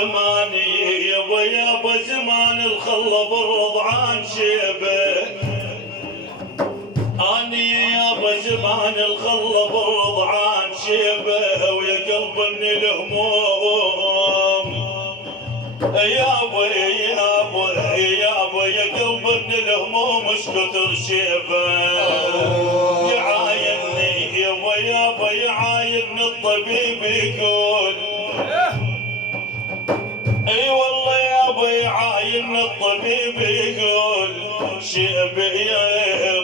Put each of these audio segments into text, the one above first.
زماني يابا زمان الخلة بالرضعان شيبه اني يابا زمان الخلة بالرضعان شيبه ويا قلب من الهموم يابا يا قلب من الهموم اش كثر شيبه يعايني يابا يعايني الطبيب يقول اي والله يابا يعايني الطبيب يقول شيبي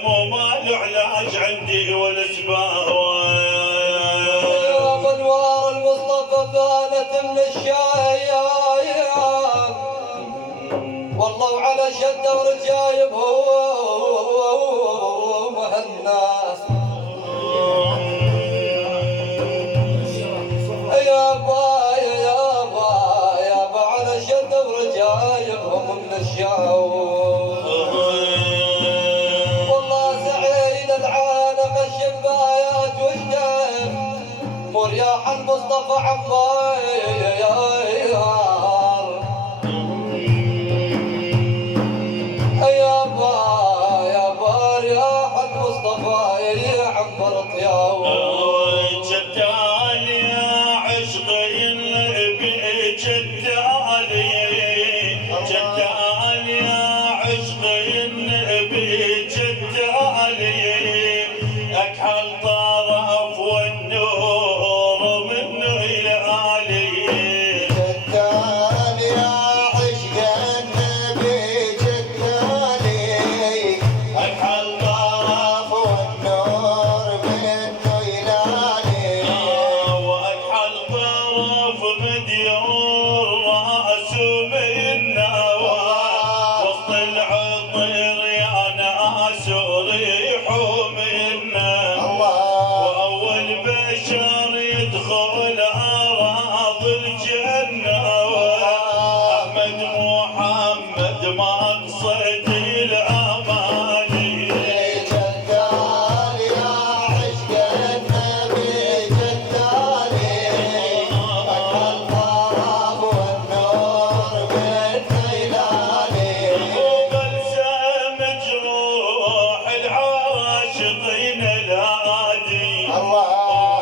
مو مال علاج عندي ولا سباوه يا انوار المصطفى بانت من الشايب والله وعلى شده ورجايب هو الناس يابا على شده ورجايبهم من الشاوب والله سعيد العانق الشبايات وجدهم مرياح المصطفى عمار يابا رياح المصطفى يعمر طياوه جدال يا عشقي النبي جدال يا عشقي النبي جدال اكحل طرف والنور منه يلالي جدال يا عشق النبي جدالي اكحل طرف والنور منه يلالي واكحل طرف مديور راسه من نواه وسط العطر يا ناس ريحوا منه واول بشر يدخل اراضي الجنه احمد محمد مقصد الاماني جدال يا عشق النبي جدالي أكل طرف والنور منه يلالي وبلسم جروح العاشقين الهادي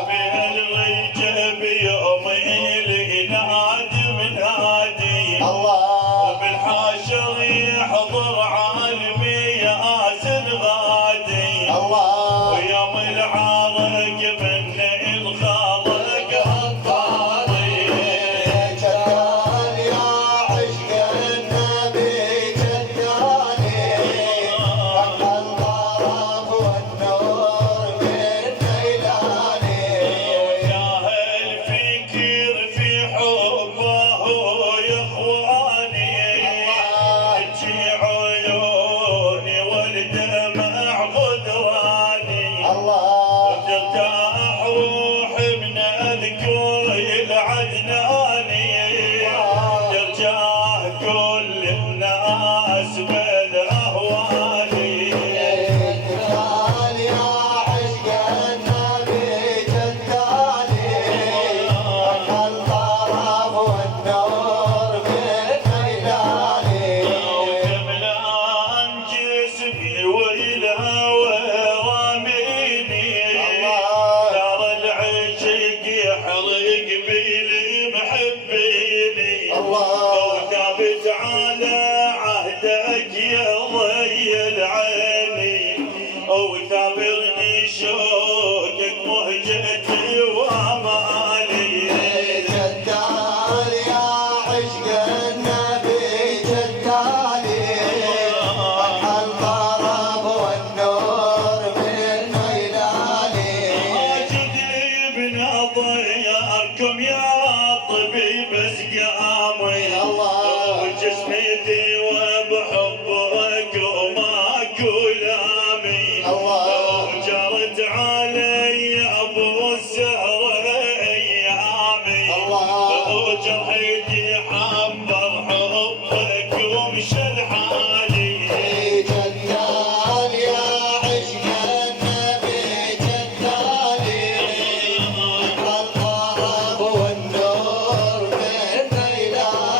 بهالرجب يوم ينادي من هادي وبالحاشر يحضر عالمي ياسر غادي ويوم العارق من الخالق الطاري جدال يا عشق النبي جدالي أكل طرف والنور منه يلالي وجاهل فكر في حبه يا اخواني تجي عيوني والدمع غدراني وترتاح روحي من اذكر العدناني ترجاه كل الناس بالاهوالي جدال يا عشق النبي جدالي أكل طرف والنور منه يلالي وكملان جسمي والهوى راميني دار العشق يحرق بالمحبيني وثابت على عهدك يا ضي العيني وثابرني شوقك مهجتي وامالي جدال يا عشق النبي جدالي أكل طرف والنور منه يلالي ماجد ابن ضياركم يا طبيب اسقامي وجسميتي وبحبك وماكو لامي وجرت علي ابو السهر ايامي وجرحيتي حبر حبك ومشى لحالي جدال يا عشق النبي جدالي أكل طرف والنور منه يلالي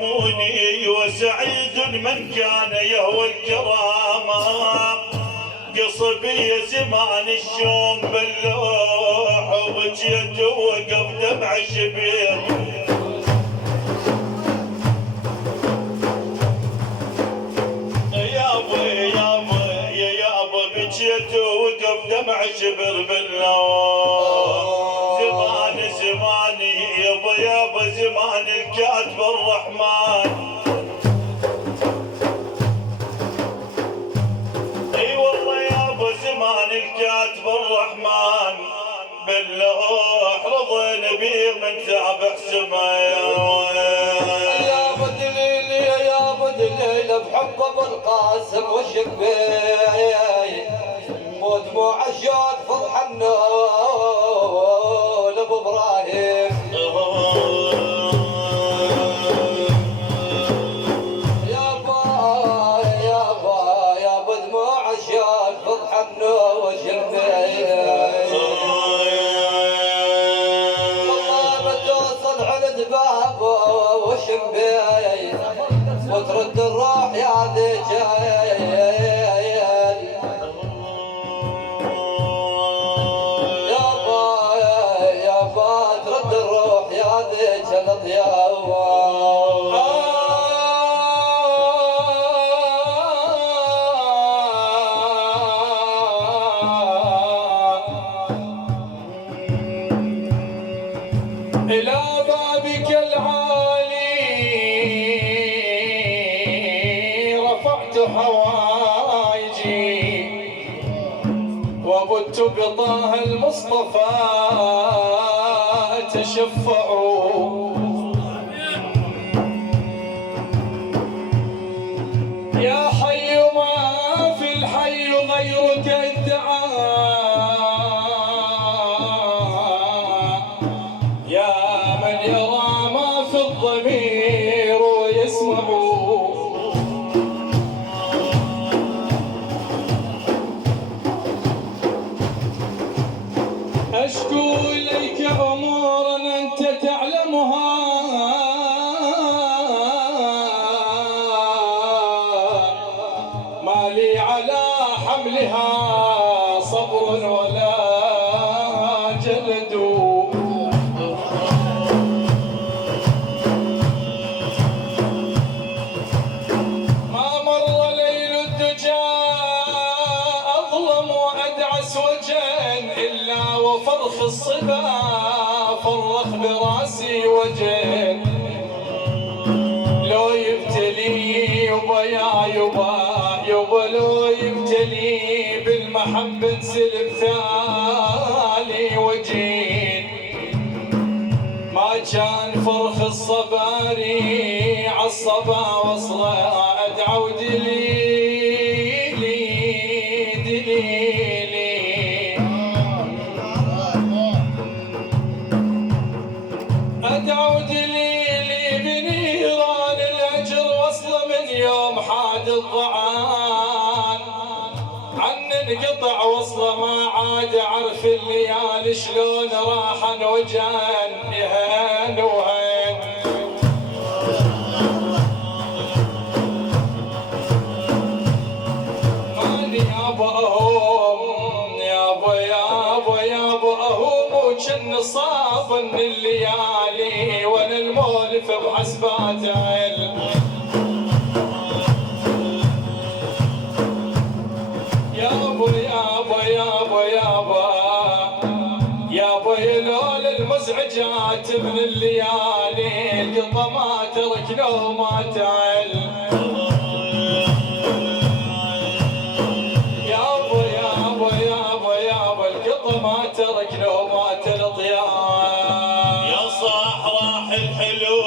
يراموني وسعيد من كان يهوى الكرامة قصبي زمان الشوم باللوح وبجيت وقف دمع شبيب يابا بجيت وقف دمع شبر باللوح زماني يابا زمان الكاتب الرحمن اي والله يابا زمان الكاتب الرحمن باللوح رضينا بيه من تابع سمايا يا بدليل يا بدليل بحب ابو القاسم وشبيه ودموع الشوق فرح النول ابو ابراهيم يابا دموع الشوق فرح النول وشبيه والله بتوصل عند بابه وشبيه وترد الروح يا ذجال يابا ترد الروح يا ذجال الضياوة إلى بابك العالي رفعت حوايجي وبت بطه المصطفى أتشفع يا حي ما في الحي غيرك ادعى يا من يرى ما في الضمير ويسمع أشكو إليك أمورا أنت تعلمها ما لي على حملها صبر ولا جلد ما مر ليل الدجى أظلم وأدعس وجها إلا وفرخ الصبا فرخ براسي وجه لو يبتلي يبا يا يبا لو يبتلي بالمحبة انسلب ثالي وجين ما كان فرخ الصباري عالصبا وصله أدعو دليلي أدعو دليلي بنيران الأجر وصله من يوم حاد الضعان عن انقطع وصله ما عاد عرف الليالي شلون راحن وجان يهان وهين ماني يابا أهوم وجن صاب من الليالي وانا المولف بحسبات علم يابا يلول المزعجات من الليالي القطة ما ترك نومات علم يابا القطة ما ترك نومات الضياء يا صاح راح الحلو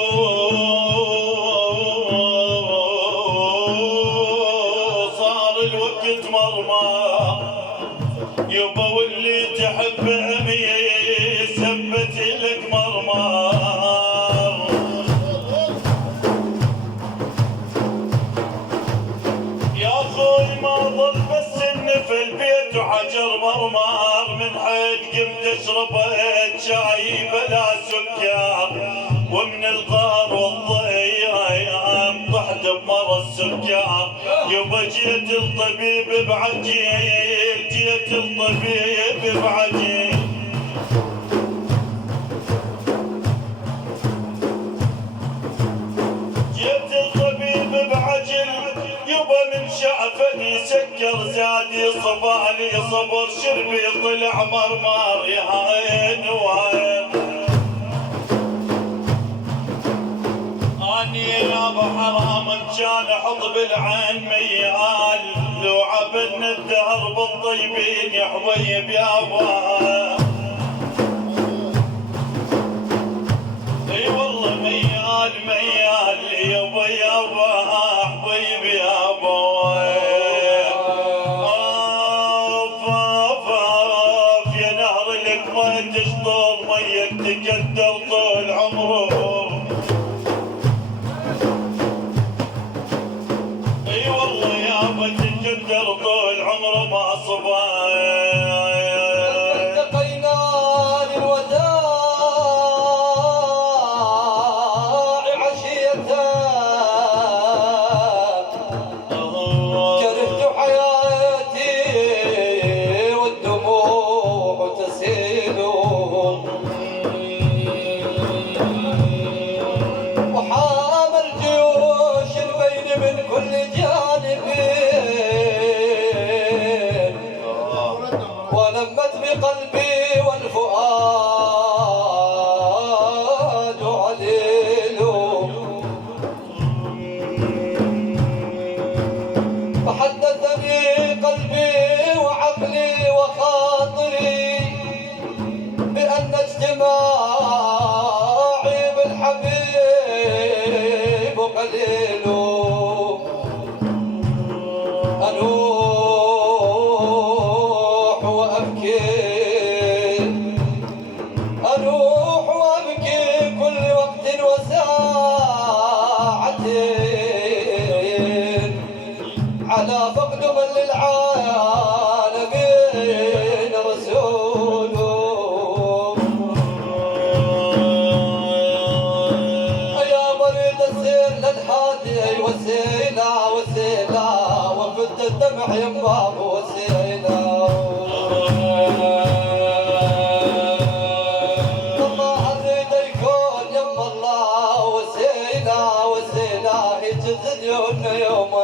صار الوقت مرمى يبا واللي تحب عمي ثبت لك مرمار يا اخوي ما ظل بس في البيت وحجر مرمار من حد قمت اشرب شاي بلا سكر ومن القار والضياء ترى السكر. يبا جيت الطبيب بعجيل، جيت الطبيب بعجيل. جيت الطبيب بعجل يبا من شافني سكر زادي صفالي صبر شربي طلع مرمر يا عين وعين. اني يا ابو حرام كان احط بالعين ميال، لو عبدنا الدهر بالطيبين يا حبيب يابا. اي والله ميال ميال يابا يابا حبيب يابا. اوف يا نهر لك ما تشطر ميك تكدر طول عمره. اي والله يابا تكدر طول عمره ما صبا. قلبي والفؤاد عليل، فحدثني قلبي وعقلي وخاطري بأن اجتماعي بالحبيب قليل. أروح وأبكي كل وقت وساعتين على فقد من للعالمين رسوله. يا مريض السير للحادي وسيلة وسيلة، وفد الدمع ينباب وسيلة. يوم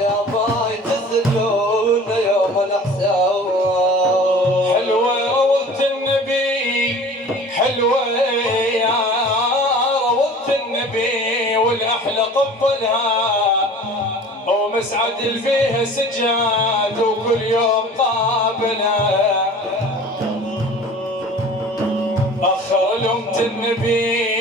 يا باي تزلون يوم الحساب. حلوة روضة النبي، حلوة يا روضة النبي، والأحلى قبلها ومسعد اللي فيها سجاد وكل يوم قابلها. أخر لأمة النبي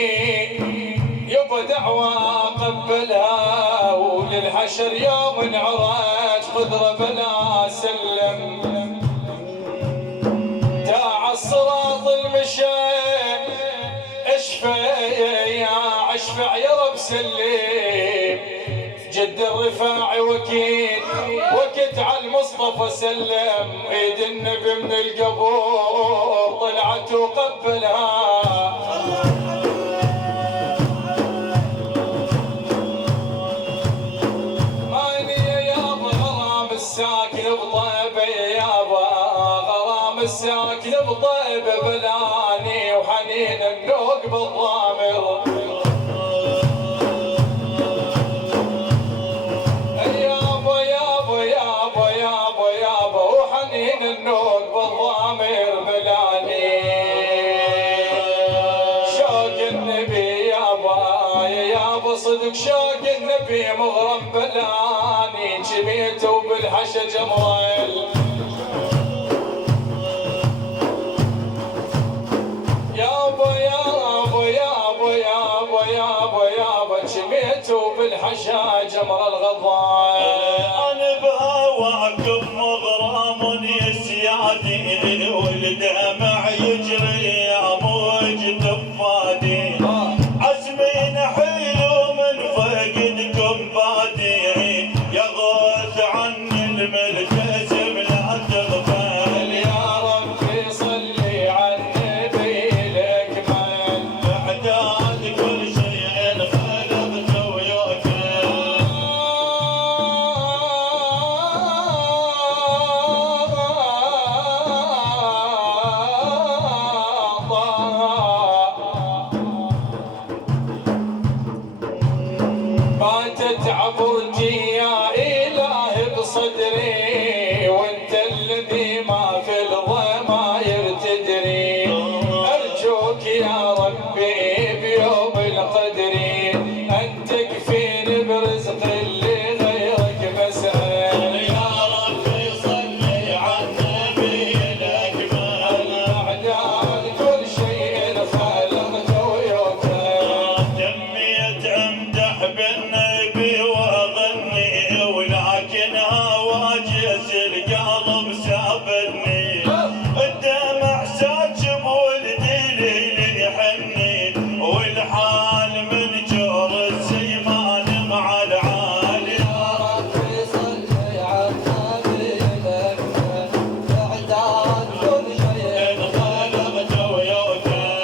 يبا دعوة قبلها، وللحشر يوم انعرج قدرة بلا سلم. داع الصراط المشى اشفى يا اشفع يا رب سلم. جد الرفاعي وكت على المصطفى سلم. ايد النبي من القبور طلعت وقبلها. ماني يابا غرام الساكن بطيبه، يابا غرام الساكن بطيبه بلاني وحنين النوق بالضامر. النور بالضامر بلاني. شوق النبي يابا صدق شوق النبي مغرم بلاني. جميت وبالحشا جمريل يابا جميت وبالحشا جمر الغضاء. انا بهواكم مغرم يا سيادي، والدمع يجري يا موج تفادي. عزمين حلو من فقدكم بادي، يا غوث عن الملتزم لا تغفل. يا ربي صلي على النبي لك يا ربي بيوم القدر أن تكفيني برزق اللي غيرك مسأل. يا ربي صل على النبي الأكمل أعداد كل شيء خلقته ويوكل. تميت أمدح بالنبي وأغني ولكن هواجس القلب سابني الدمع ساكب ولدي ليل يحني والحال من جور الزيمان مع العالي. يا ربي صل على النبي الأكمل أعداد كل شيء خلقته ويوكل.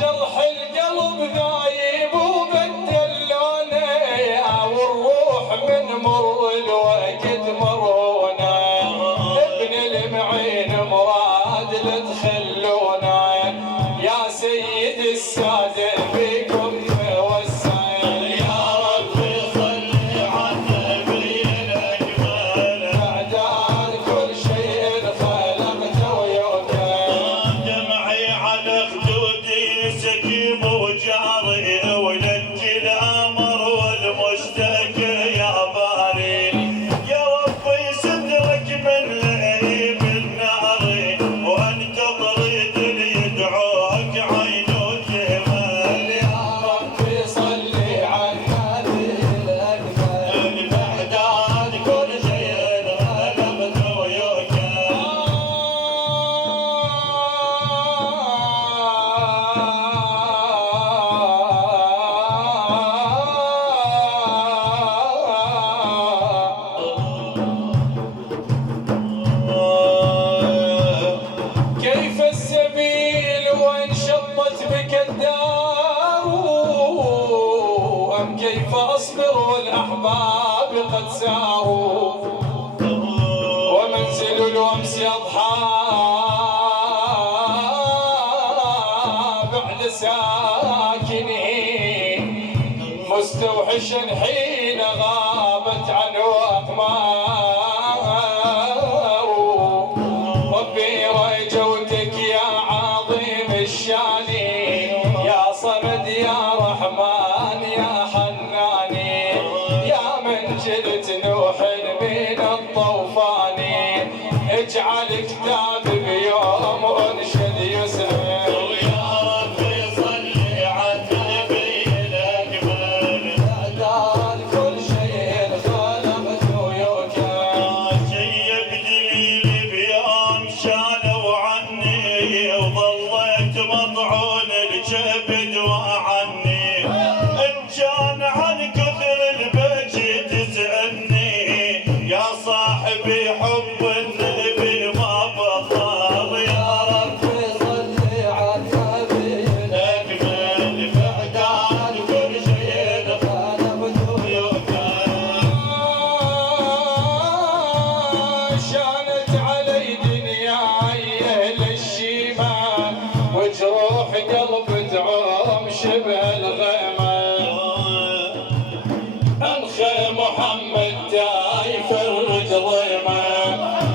جرح القلب ذايب وبدل لونه والروح من مر الوقت مرونه. ابن المعين مراد لا تخلونه يا سيد السادة بكم وسعين. يا ربي صل على النبي الأكمل أعداد كل شيء خلقته ويوكل. دمعي على خدودي سكيب وجاري ولجي الأمر والمشتكى يا باري. يا ربي سترك من لهيب النار وأنت طريد اللي يدعوك عين وجمال. يا ربي صل على النبي الأكمل البعدان كل شيء غلبته ويوكل. كيف السبيل وانشطت بك الدار أم كيف أصبر والأحباب قد ساروا ومنزل الومس يضحى بعد ساكنه مستوحشا حين غابت عنه أقمار. ربي رجوتك يا عظيم الشان يا صمد يا رحمن يا حنان يا من جلت نوح من الطوفان اجعل كتاب بيوم انشد يسأل. يا ربي صل على النبي الأكمل أعداد كل شيء خلقته ويوكل. شيب دليلي بيوم شالوا عني وظليت مطعون الكبد وعني إن كان عن كثر البكي تسألني يا صاحبي حب النبي ما بطال. يا ربي صل على النبي الأكمل بعدان كل شيء خلقته ويوكل. شانت علي دنياي اهل الشيمة وجروح قلب تعوم شبه الغيمة. انخى محمد تاي فرج ضيمة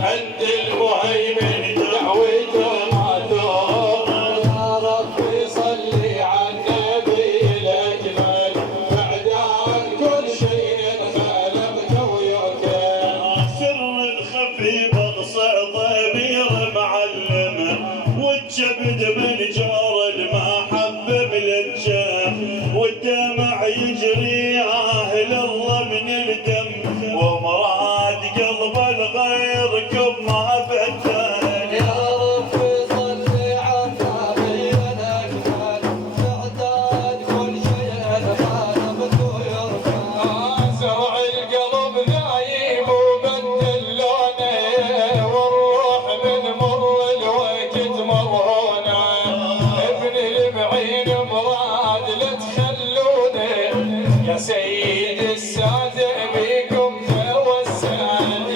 عند المهيمن دعوته ما تور. يا ربي صل على النبي الأكمل أعداد كل شيء خلقته ويوكل. سر الخفي بغصع ضمير معلمه والجبد من جار المحبب للجاه والدمع يجري اهل الله من الدم ومراد قلب الغير كم ما بدل. يا ربي صل على النبي الأكمل أعداد كل شيء خلقته ويوكل. زرع القلب ذايب وبدل لونه والروح من مر الوقت مرهونه. ابن المعين مراد لا تخلونه يا سيد السادة بكم توسل.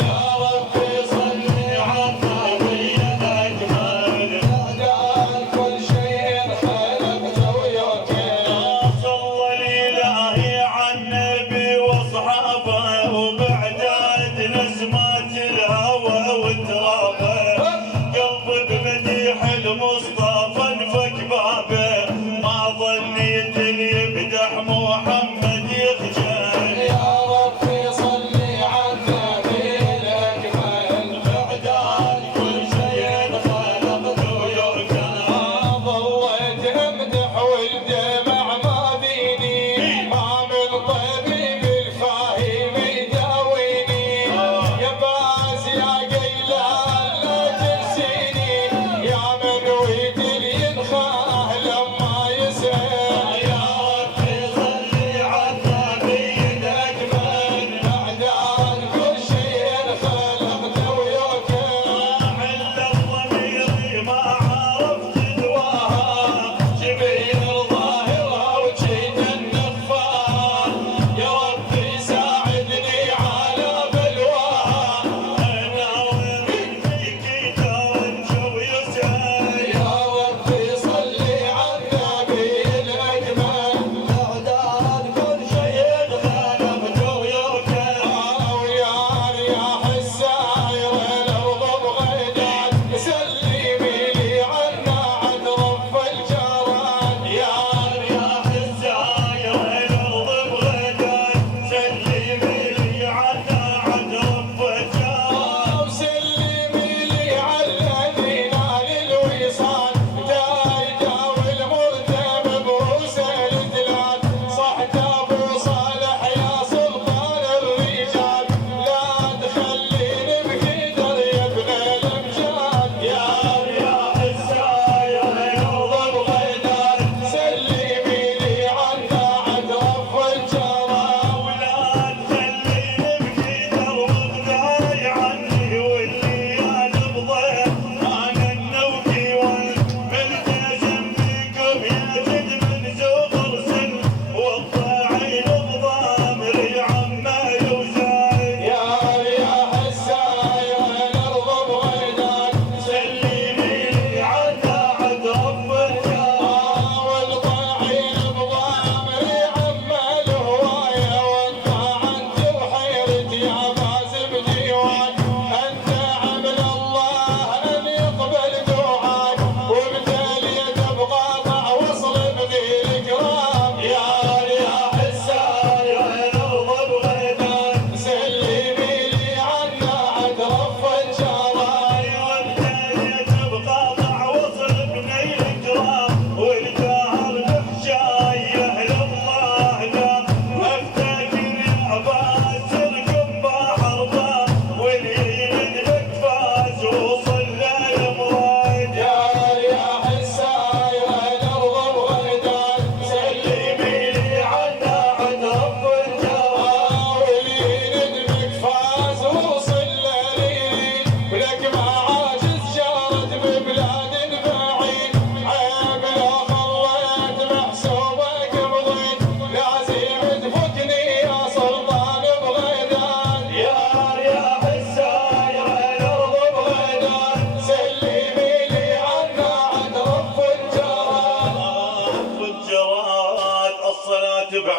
يا ربي صل على النبي الأكمل أعداد كل شيء خلقته ويوكل. صلى الإلهي على النبي وأصحابه وبعداد نسمات الهوى وترابه قلب بمديح المصطفى انفك بابه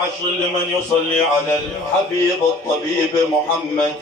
10 لمن يصلي على الحبيب الطبيب محمد.